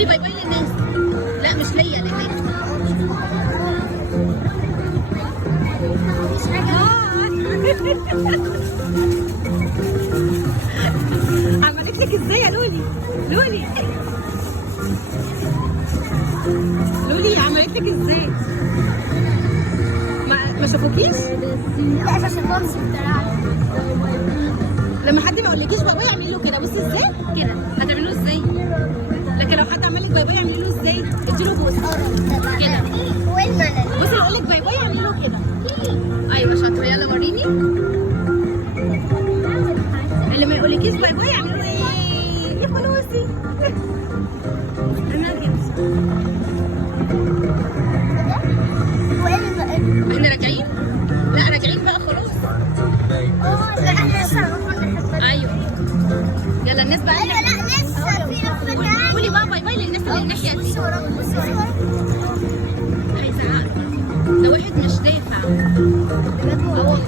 قولي باي باي للناس. لا مش ليا، للناس. عملت لك ازاي يا لولي؟ لولي لولي عملت لك ازاي؟ ما شافوكيش؟ لا عشان المنظر بتاعها. لما حد ما يقولكيش باي باي اعملي له كده. بصي ازاي كده هتعملي له ازاي؟ لكن لو حد عمل لك باي باي اعملي له ازاي؟ اديله بوس كده. بصي اللي يقول لك باي باي اعملي له كده. ايوه شاطره. يلا وريني. اللي ما يقولكيش باي باي اعملي له ايه؟ يا فلوسي. انا احنا راجعين؟ لا راجعين بقى خلاص. لا احنا لسه هنروح. ايوه يلا الناس بقى. ايوه لا لسه في رفة. قولي بقى باي باي للناس اللي الناحيه دي. بصي وراك بصي وراك. هيزعق. ده واحد مش نافع. بجد والله.